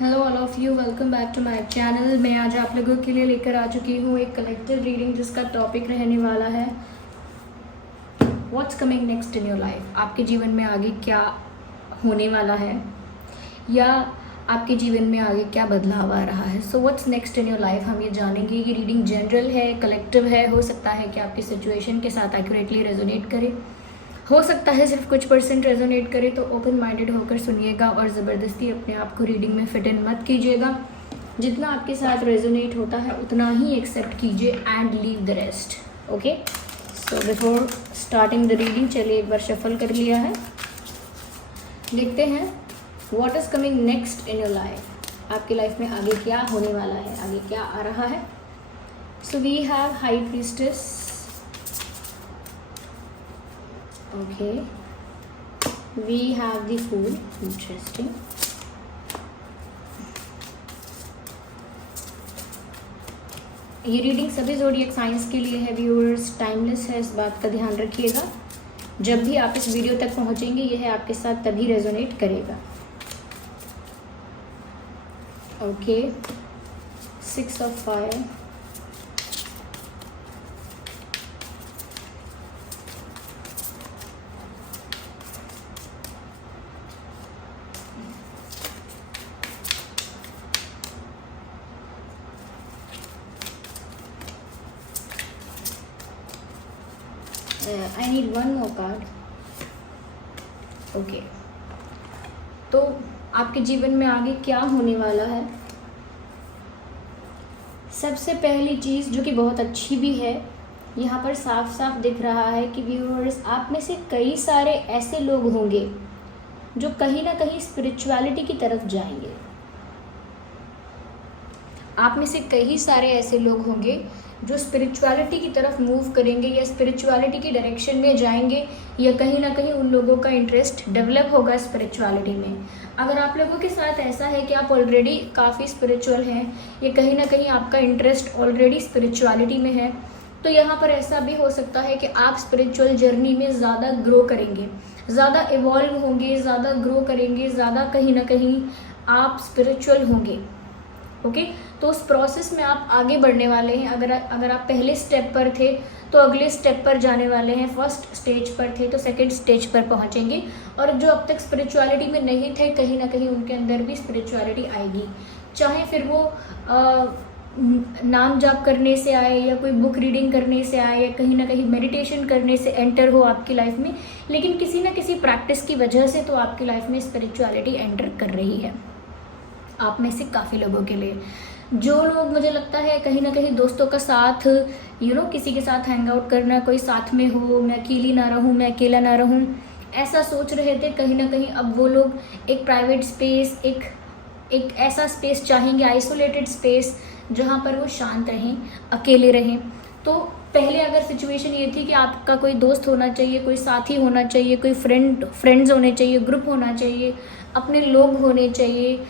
Hello all of you, welcome back to my channel. मैं आज आप लोगों के लिए लेकर आ चुकी हूँ एक कलेक्टिव रीडिंग जिसका टॉपिक रहने वाला है what's coming next in your life. आपके जीवन में आगे क्या होने वाला है या आपके जीवन में आगे क्या बदलाव आ रहा है। So what's next in your life हम ये जानेंगे। ये रीडिंग जनरल है, कलेक्टिव है। हो सकता है कि आपकी सिचुएशन के साथ एक्यूरेटली रेजोनेट करे, हो सकता है सिर्फ कुछ % रेजोनेट करे। तो ओपन माइंडेड होकर सुनिएगा और ज़बरदस्ती अपने आप को रीडिंग में फिट इन मत कीजिएगा। जितना आपके साथ रेजोनेट होता है उतना ही एक्सेप्ट कीजिए and leave the rest. Okay, so before starting the reading चलिए एक बार शफल कर लिया है। देखते हैं what is coming next in your life. आपकी लाइफ में आगे क्या होने वाला है, आगे क्या आ रहा है। So we have high priestess. Okay, we have the Fool. Interesting. ये रीडिंग सभी ज़ोडिएक साइंस के लिए है व्यूअर्स, टाइमलेस है, इस बात का ध्यान रखिएगा। जब भी आप इस वीडियो तक पहुंचेंगे यह आपके साथ तभी रेजोनेट करेगा। Okay, 6 of fire, I need one more card. Okay, तो आपके जीवन में आगे क्या होने वाला है। सबसे पहली चीज़ जो कि बहुत अच्छी भी है, यहाँ पर साफ साफ दिख रहा है कि व्यूअर्स आप में से कई सारे ऐसे लोग होंगे जो कहीं ना कहीं स्पिरिचुअलिटी की तरफ जाएंगे। आप में से कई सारे ऐसे लोग होंगे जो स्पिरिचुअलिटी की तरफ मूव करेंगे या स्पिरिचुअलिटी की डायरेक्शन में जाएंगे, या कहीं ना कहीं उन लोगों का इंटरेस्ट डेवलप होगा स्पिरिचुअलिटी में। अगर आप लोगों के साथ ऐसा है कि आप ऑलरेडी काफ़ी स्पिरिचुअल हैं या कहीं ना कहीं आपका इंटरेस्ट ऑलरेडी स्पिरिचुअलिटी में है, तो यहाँ पर ऐसा भी हो सकता है कि आप स्पिरिचुअल जर्नी में ज़्यादा ग्रो करेंगे, ज़्यादा इवॉल्व होंगे, ज़्यादा ग्रो करेंगे, ज़्यादा कहीं ना कहीं आप स्पिरिचुअल होंगे। ओके, तो उस प्रोसेस में आप आगे बढ़ने वाले हैं। अगर आप पहले स्टेप पर थे तो अगले स्टेप पर जाने वाले हैं। फर्स्ट स्टेज पर थे तो सेकंड स्टेज पर पहुंचेंगे। और जो अब तक स्पिरिचुअलिटी में नहीं थे, कहीं ना कहीं उनके अंदर भी स्पिरिचुअलिटी आएगी, चाहे फिर वो नाम जाप करने से आए या कोई बुक रीडिंग करने से आए या कहीं ना कहीं मेडिटेशन करने से एंटर हो आपकी लाइफ में, लेकिन किसी ना किसी प्रैक्टिस की वजह से तो आपकी लाइफ में स्पिरिचुअलिटी एंटर कर रही है। आप में से काफ़ी लोगों के लिए, जो लोग मुझे लगता है कहीं ना कहीं दोस्तों का साथ किसी के साथ हैंग आउट करना, कोई साथ में हो, मैं अकेली ना रहूं, मैं अकेला ना रहूं, ऐसा सोच रहे थे, कहीं ना कहीं अब वो लोग एक प्राइवेट स्पेस, एक ऐसा स्पेस चाहेंगे, आइसोलेटेड स्पेस जहाँ पर वो शांत रहें, अकेले रहें। तो पहले अगर सिचुएशन ये थी कि आपका कोई दोस्त होना चाहिए, कोई साथी होना चाहिए, कोई फ्रेंड्स होने चाहिए, ग्रुप होना चाहिए, अपने लोग होने चाहिए,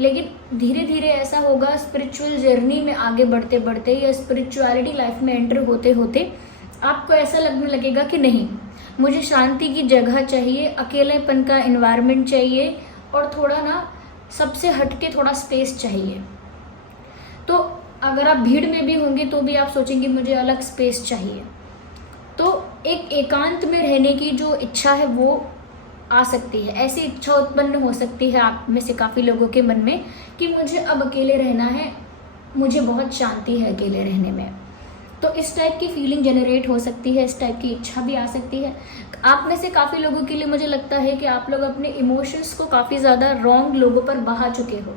लेकिन धीरे धीरे ऐसा होगा स्पिरिचुअल जर्नी में आगे बढ़ते बढ़ते या स्पिरिचुअलिटी लाइफ में एंटर होते होते आपको ऐसा लगने लगेगा कि नहीं, मुझे शांति की जगह चाहिए, अकेलेपन का एनवायरनमेंट चाहिए और थोड़ा ना सबसे हटके थोड़ा स्पेस चाहिए। तो अगर आप भीड़ में भी होंगे तो भी आप सोचेंगे मुझे अलग स्पेस चाहिए। तो एक एकांत में रहने की जो इच्छा है वो आ सकती है, ऐसी इच्छा उत्पन्न हो सकती है आप में से काफ़ी लोगों के मन में कि मुझे अब अकेले रहना है, मुझे बहुत शांति है अकेले रहने में। तो इस टाइप की फीलिंग जनरेट हो सकती है, इस टाइप की इच्छा भी आ सकती है। आप में से काफ़ी लोगों के लिए मुझे लगता है कि आप लोग अपने इमोशंस को काफ़ी ज़्यादा रॉन्ग लोगों पर बहा चुके हो,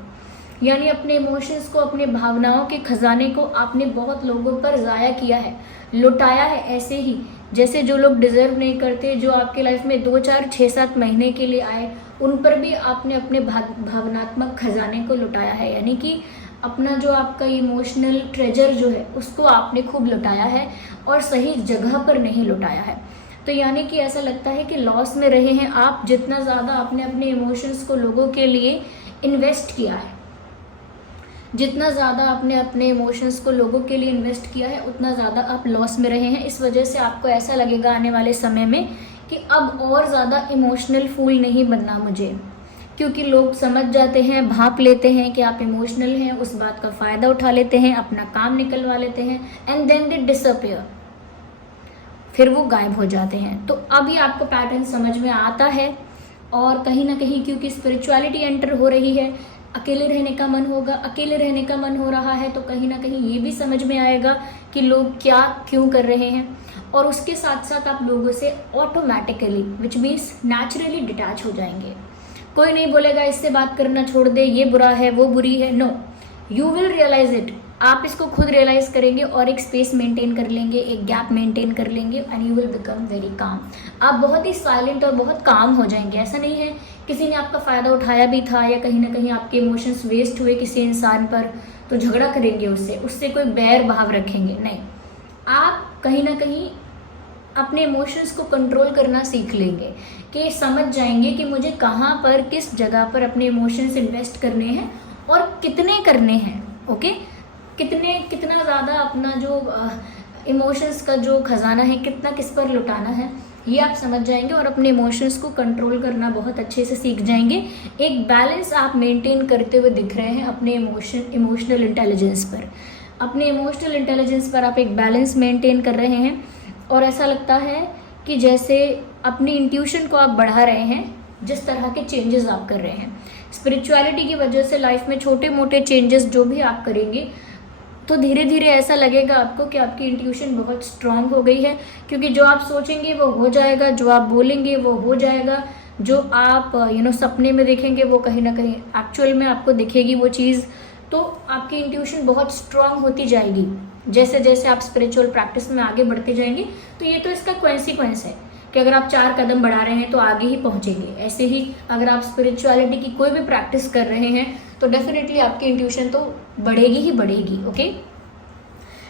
यानी अपने इमोशंस को, अपने भावनाओं के खजाने को आपने बहुत लोगों पर ज़ाया किया है, लुटाया है, ऐसे ही जैसे जो लोग डिज़र्व नहीं करते, जो आपके लाइफ में 2, 4, 6, 7 महीने के लिए आए, उन पर भी आपने अपने भावनात्मक खजाने को लुटाया है। यानी कि अपना जो आपका इमोशनल ट्रेजर जो है उसको आपने खूब लुटाया है और सही जगह पर नहीं लुटाया है। तो यानी कि ऐसा लगता है कि लॉस में रहे हैं आप, जितना ज़्यादा आपने अपने इमोशंस को लोगों के लिए इन्वेस्ट किया है, जितना ज़्यादा आपने अपने इमोशंस को लोगों के लिए इन्वेस्ट किया है उतना ज़्यादा आप लॉस में रहे हैं। इस वजह से आपको ऐसा लगेगा आने वाले समय में कि अब और ज़्यादा इमोशनल फूल नहीं बनना मुझे, क्योंकि लोग समझ जाते हैं, भाप लेते हैं कि आप इमोशनल हैं, उस बात का फ़ायदा उठा लेते हैं, अपना काम निकलवा लेते हैं, एंड देन दे डिसअपियर, फिर वो गायब हो जाते हैं। तो अभी आपको पैटर्न समझ में आता है, और कहीं ना कहीं क्योंकि स्पिरिचुअलिटी एंटर हो रही है, अकेले रहने का मन होगा, अकेले रहने का मन हो रहा है, तो कहीं ना कहीं ये भी समझ में आएगा कि लोग क्या क्यों कर रहे हैं, और उसके साथ साथ आप लोगों से automatically which means naturally detach हो जाएंगे। कोई नहीं बोलेगा इससे बात करना छोड़ दे, ये बुरा है, वो बुरी है, no, you will realise it. आप इसको खुद रियलाइज करेंगे और एक स्पेस मेंटेन कर लेंगे, एक गैप मेंटेन कर लेंगे, and you will become very calm. आप बहुत ही साइलेंट और बहुत काम हो जाएंगे। ऐसा नहीं है किसी ने आपका फ़ायदा उठाया भी था, या कहीं ना कहीं आपके इमोशंस वेस्ट हुए किसी इंसान पर, तो झगड़ा करेंगे उससे कोई बैर भाव रखेंगे, नहीं। आप कहीं ना कहीं अपने इमोशंस को कंट्रोल करना सीख लेंगे, कि समझ जाएंगे कि मुझे कहाँ पर, किस जगह पर अपने इमोशंस इन्वेस्ट करने हैं और कितने करने हैं, ओके। कितना ज़्यादा अपना जो इमोशंस का जो खजाना है, कितना किस पर लुटाना है, ये आप समझ जाएंगे और अपने इमोशंस को कंट्रोल करना बहुत अच्छे से सीख जाएंगे। एक बैलेंस आप मेंटेन करते हुए दिख रहे हैं अपने इमोशनल इंटेलिजेंस पर। अपने इमोशनल इंटेलिजेंस पर आप एक बैलेंस मेंटेन कर रहे हैं, और ऐसा लगता है कि जैसे अपनी इंट्यूशन को आप बढ़ा रहे हैं, जिस तरह के चेंजेस आप कर रहे हैं स्पिरिचुअलिटी की वजह से लाइफ में, छोटे मोटे चेंजेस जो भी आप करेंगे, तो धीरे धीरे ऐसा लगेगा आपको कि आपकी इंट्यूशन बहुत स्ट्रांग हो गई है, क्योंकि जो आप सोचेंगे वो हो जाएगा, जो आप बोलेंगे वो हो जाएगा, जो आप सपने में देखेंगे वो कहीं ना कहीं एक्चुअल में आपको दिखेगी वो चीज़। तो आपकी इंट्यूशन बहुत स्ट्रांग होती जाएगी जैसे जैसे आप स्पिरिचुअल प्रैक्टिस में आगे बढ़ते जाएंगे। तो ये तो इसका कॉन्सिक्वेंस है कि अगर आप 4 कदम बढ़ा रहे हैं तो आगे ही पहुंचेंगे। ऐसे ही अगर आप स्पिरिचुअलिटी की कोई भी प्रैक्टिस कर रहे हैं तो डेफिनेटली आपकी इंट्यूशन तो बढ़ेगी ही बढ़ेगी, ओके।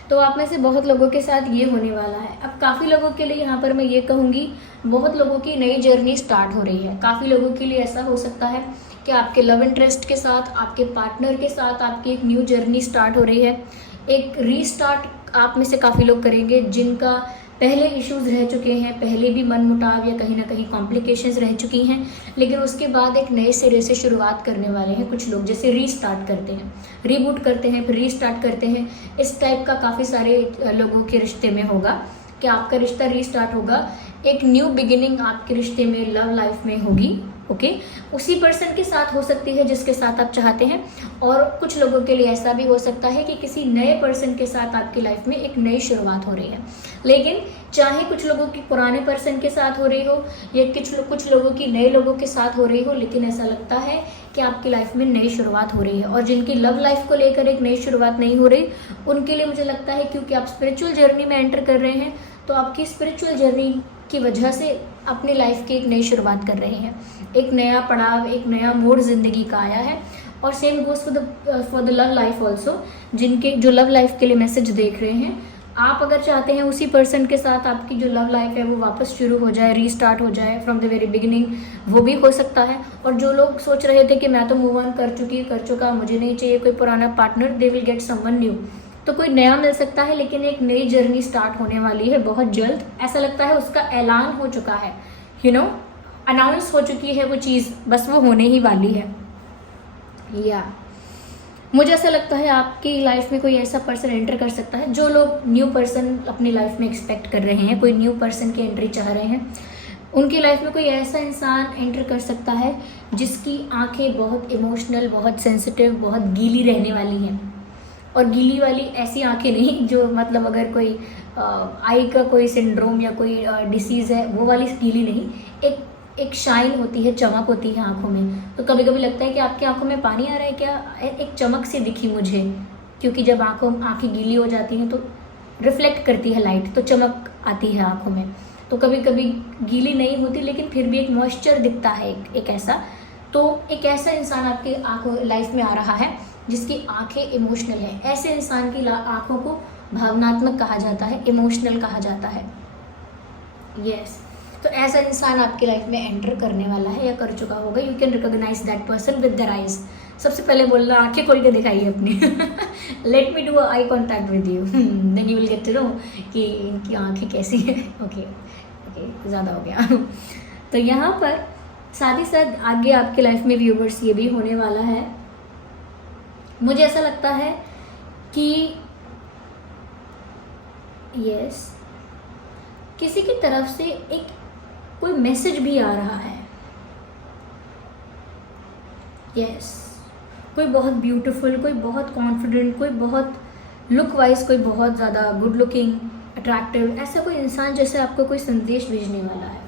तो आप में से बहुत लोगों के साथ ये होने वाला है। अब काफ़ी लोगों के लिए यहाँ पर मैं ये कहूँगी, बहुत लोगों की नई जर्नी स्टार्ट हो रही है। काफ़ी लोगों के लिए ऐसा हो सकता है कि आपके लव इंटरेस्ट के साथ, आपके पार्टनर के साथ आपकी एक न्यू जर्नी स्टार्ट हो रही है। एक रीस्टार्ट आप में से काफ़ी लोग करेंगे जिनका पहले इश्यूज रह चुके हैं, पहले भी मनमुटाव या कहीं ना कहीं कॉम्प्लिकेशंस रह चुकी हैं, लेकिन उसके बाद एक नए सिरे से शुरुआत करने वाले हैं कुछ लोग। जैसे रीस्टार्ट करते हैं, रीबूट करते हैं, फिर रीस्टार्ट करते हैं। इस टाइप का काफ़ी सारे लोगों के रिश्ते में होगा कि आपका रिश्ता रीस्टार्ट होगा, एक न्यू बिगिनिंग आपके रिश्ते में, लव लाइफ में होगी, ओके। उसी पर्सन के साथ हो सकती है जिसके साथ आप चाहते हैं, और कुछ लोगों के लिए ऐसा भी हो सकता है कि किसी नए पर्सन के साथ आपकी लाइफ में एक नई शुरुआत हो रही है। लेकिन चाहे कुछ लोगों की पुराने पर्सन के साथ हो रही हो या कुछ लोगों की नए लोगों के साथ हो रही हो, लेकिन ऐसा लगता है कि आपकी लाइफ में नई शुरुआत हो रही है। और जिनकी लव लाइफ को लेकर एक नई शुरुआत नहीं हो रही, उनके लिए मुझे लगता है क्योंकि आप स्पिरिचुअल जर्नी में एंटर कर रहे हैं, तो आपकी स्पिरिचुअल जर्नी की वजह से अपनी लाइफ की एक नई शुरुआत कर रहे हैं। एक नया पड़ाव, एक नया मोड़ जिंदगी का आया है। और same goes for the love life also. जो लव लाइफ के लिए मैसेज देख रहे हैं, आप अगर चाहते हैं उसी पर्सन के साथ आपकी जो लव लाइफ है वो वापस शुरू हो जाए, रीस्टार्ट हो जाए फ्रॉम द वेरी बिगिनिंग, वो भी हो सकता है। और जो लोग सोच रहे थे कि मैं तो मूव ऑन कर चुका, मुझे नहीं चाहिए कोई पुराना partner, they will get someone new. तो कोई नया मिल सकता है, लेकिन एक नई जर्नी स्टार्ट होने वाली है बहुत जल्द। ऐसा लगता है उसका ऐलान हो चुका है, अनाउंस हो चुकी है वो चीज़, बस वो होने ही वाली है। या मुझे ऐसा लगता है आपकी लाइफ में कोई ऐसा पर्सन एंटर कर सकता है। जो लोग न्यू पर्सन अपनी लाइफ में एक्सपेक्ट कर रहे हैं, कोई न्यू पर्सन की एंट्री चाह रहे हैं, उनकी लाइफ में कोई ऐसा इंसान एंटर कर सकता है जिसकी आंखें बहुत इमोशनल, बहुत सेंसिटिव, बहुत गीली रहने वाली हैं। और गीली वाली ऐसी आंखें नहीं जो मतलब अगर कोई आई का कोई सिंड्रोम या कोई डिसीज़ है वो वाली गीली नहीं। एक शाइन होती है, चमक होती है आंखों में। तो कभी कभी लगता है कि आपकी आंखों में पानी आ रहा है क्या, एक चमक सी दिखी मुझे, क्योंकि जब आंखें गीली हो जाती हैं तो रिफ्लेक्ट करती है लाइट, तो चमक आती है आंखों में। तो कभी कभी गीली नहीं होती लेकिन फिर भी एक मॉइस्चर दिखता है, एक ऐसा। तो एक ऐसा इंसान आपकी आंखों लाइफ में आ रहा है जिसकी आंखें इमोशनल है। ऐसे इंसान की आंखों को भावनात्मक कहा जाता है, इमोशनल कहा जाता है। यस, तो ऐसा इंसान आपकी लाइफ में एंटर करने वाला है या कर चुका होगा। You can recognise that person with their eyes. सबसे पहले बोलना, आंखें खोल के दिखाइए अपनी। Let me do eye contact with you, then you will get to know कि इनकी आंखें कैसी हैं। ओके, ज़्यादा हो गया। तो यहाँ पर साथ ही साथ आगे आपके लाइफ में व्यूवर्स ये भी होने वाला है, मुझे ऐसा लगता है कि यस, किसी की तरफ से एक कोई मैसेज भी आ रहा है। यस, कोई बहुत ब्यूटीफुल, कोई बहुत कॉन्फिडेंट, कोई बहुत लुक वाइज, कोई बहुत ज़्यादा गुड लुकिंग, अट्रैक्टिव, ऐसा कोई इंसान जैसे आपको कोई संदेश भेजने वाला है।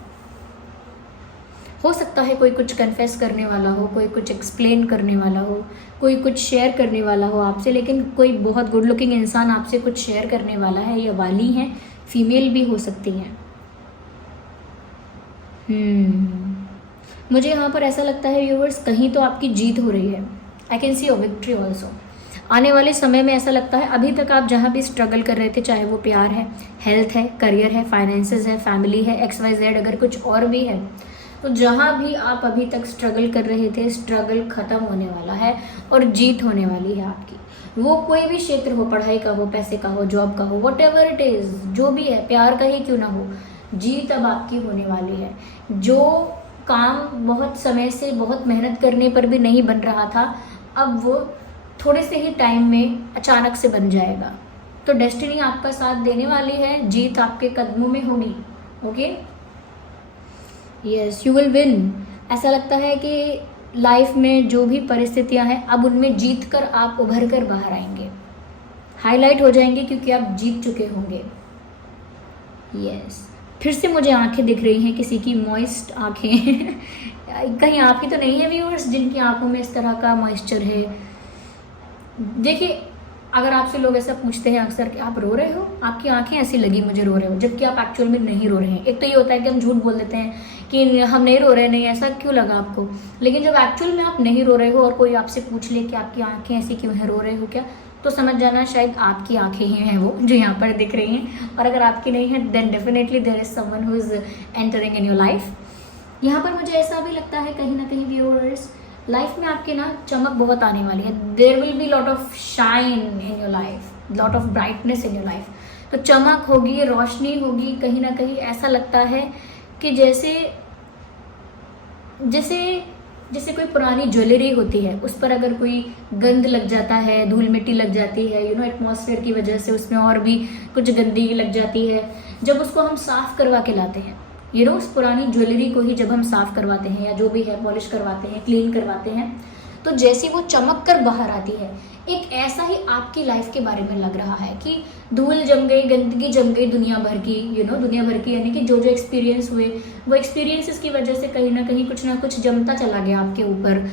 हो सकता है कोई कुछ कन्फेस करने वाला हो, कोई कुछ एक्सप्लेन करने वाला हो, कोई कुछ शेयर करने वाला हो आपसे, लेकिन कोई बहुत गुड लुकिंग इंसान आपसे कुछ शेयर करने वाला है, या वाली हैं, फीमेल भी हो सकती हैं। मुझे यहाँ पर ऐसा लगता है व्यूअर्स, कहीं तो आपकी जीत हो रही है। I can see a victory also. आने वाले समय में ऐसा लगता है, अभी तक आप जहाँ भी स्ट्रगल कर रहे थे, चाहे वो प्यार है, हेल्थ है, करियर है, फाइनेंसेस है, फैमिली है, XYZ, अगर कुछ और भी है, तो जहाँ भी आप अभी तक स्ट्रगल कर रहे थे, स्ट्रगल खत्म होने वाला है और जीत होने वाली है आपकी। वो कोई भी क्षेत्र हो, पढ़ाई का हो, पैसे का हो, जॉब का हो, वट एवर इट इज़, जो भी है, प्यार का ही क्यों ना हो, जीत अब आपकी होने वाली है। जो काम बहुत समय से, बहुत मेहनत करने पर भी नहीं बन रहा था, अब वो थोड़े से ही टाइम में अचानक से बन जाएगा। तो डेस्टिनी आपका साथ देने वाली है, जीत आपके कदमों में होगी। Okay, yes, you will win. ऐसा लगता है कि लाइफ में जो भी परिस्थितियां हैं, अब उनमें जीत कर आप उभर कर बाहर आएंगे, हाईलाइट हो जाएंगे, क्योंकि आप जीत चुके होंगे। यस, फिर से मुझे आंखें दिख रही हैं, किसी की मॉइस्ट आंखें कहीं आपकी तो नहीं है व्यूअर्स जिनकी आंखों में इस तरह का मॉइस्चर है? देखिए, अगर आपसे लोग ऐसा पूछते हैं अक्सर कि आप रो रहे हो, आपकी आंखें ऐसी लगी मुझे रो रहे हो, जबकि आप एक्चुअल में नहीं रो रहे हैं। एक तो ये होता है कि हम झूठ बोल देते हैं कि हम नहीं रो रहे, नहीं ऐसा क्यों लगा आपको, लेकिन जब एक्चुअल में आप नहीं रो रहे हो और कोई आपसे पूछ ले कि आपकी आंखें ऐसी क्यों हैं, रो रहे हो क्या, तो समझ जाना शायद आपकी आंखें ही हैं वो जो यहाँ पर दिख रही हैं। और अगर आपकी नहीं है, then definitely there is someone who is entering in your life. यहाँ पर मुझे ऐसा भी लगता है कहीं ना कहीं व्यूअर्स, लाइफ में आपके ना चमक बहुत आने वाली है। There will be lot of shine in your life, lot of brightness in your life. तो चमक होगी, रोशनी होगी, कहीं ना कहीं ऐसा लगता है कि जैसे जैसे जैसे कोई पुरानी ज्वेलरी होती है, उस पर अगर कोई गंद लग जाता है, धूल मिट्टी लग जाती है, एटमॉस्फेयर की वजह से उसमें और भी कुछ गंदगी लग जाती है, जब उसको हम साफ करवा के लाते हैं, उस पुरानी ज्वेलरी को ही जब हम साफ करवाते हैं या जो भी है पॉलिश करवाते हैं, क्लीन करवाते हैं, तो जैसे वो चमक कर बाहर आती है, एक ऐसा ही आपकी लाइफ के बारे में लग रहा है कि धूल जम गई, गंदगी जम गई दुनिया भर की, दुनिया भर की, यानी कि जो जो एक्सपीरियंस हुए, वो एक्सपीरियंसेस की वजह से कहीं ना कुछ जमता चला गया आपके ऊपर,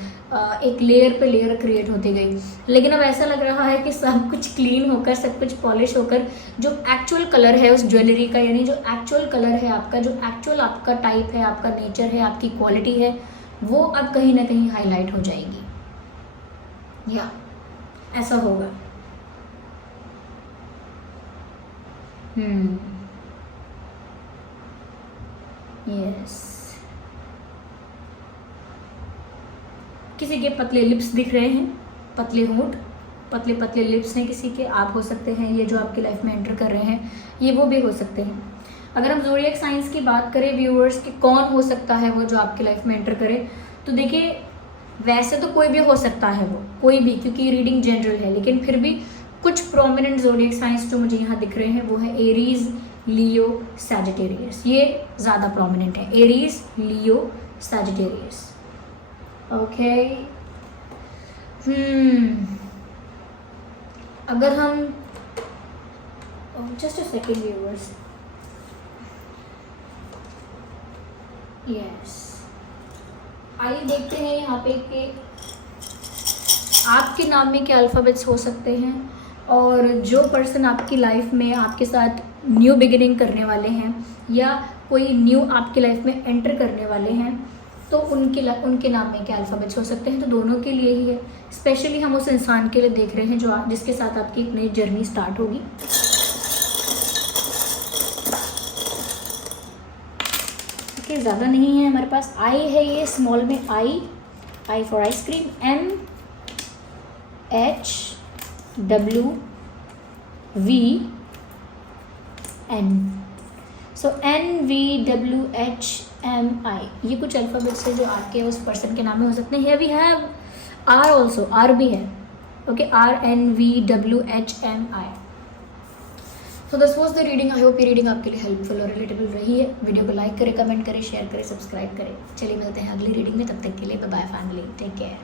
एक लेयर पे लेयर क्रिएट होती गई। लेकिन अब ऐसा लग रहा है कि सब कुछ क्लीन होकर, सब कुछ पॉलिश होकर, जो एक्चुअल कलर है उस ज्वेलरी का, यानी जो एक्चुअल कलर है आपका, जो एक्चुअल आपका टाइप है, आपका नेचर है, आपकी क्वालिटी है, वो अब कहीं ना कहीं हाईलाइट हो जाएगी, या ऐसा होगा। यस, किसी के पतले लिप्स दिख रहे हैं, पतले होंठ, पतले पतले लिप्स हैं किसी के, आप हो सकते हैं, ये जो आपकी लाइफ में एंटर कर रहे हैं, ये वो भी हो सकते हैं। अगर हम ज़ोडिएक साइंस की बात करें व्यूअर्स कि कौन हो सकता है वो जो आपकी लाइफ में एंटर करे, तो देखिए, वैसे तो कोई भी हो सकता है, वो कोई भी, क्योंकि रीडिंग जनरल है, लेकिन फिर भी कुछ प्रोमिनेंट ज़ोडिएक साइंस जो मुझे यहाँ दिख रहे हैं वो है एरीज, लियो, सैजिटेरियस। ये ज़्यादा प्रोमिनेंट है, एरीज, लियो, सैजिटेरियस। ओके, अगर हम just a second viewers, yes, आइए देखते हैं यहाँ पे कि आपके नाम में क्या अल्फ़ाबेट्स हो सकते हैं, और जो पर्सन आपकी लाइफ में आपके साथ न्यू बिगिनिंग करने वाले हैं या कोई न्यू आपकी लाइफ में एंटर करने वाले हैं, तो उनके नाम में क्या अल्फ़ाबेट्स हो सकते हैं। तो दोनों के लिए ही है, स्पेशली हम उस इंसान के लिए देख रहे हैं जिसके साथ आपकी एक नई जर्नी स्टार्ट होगी। ज़्यादा नहीं है हमारे पास, आई है, ये स्मॉल में I for ice cream, MHWVN। So NVWHMI, ये कुछ अल्फ़ाबेट्स है जो आपके उस पर्सन के नाम में हो सकते हैं. Here we have R also, R भी है. Okay, RNVWHMI. So this was the reading. आई होप ये रीडिंग आपके लिए हेल्पफुल और रिलेटेबल रही है. वीडियो को लाइक करें, कमेंट करें, शेयर करें, सब्सक्राइब करें. चलिए मिलते हैं अगली रीडिंग में. तब तक के लिए bye bye family, take care.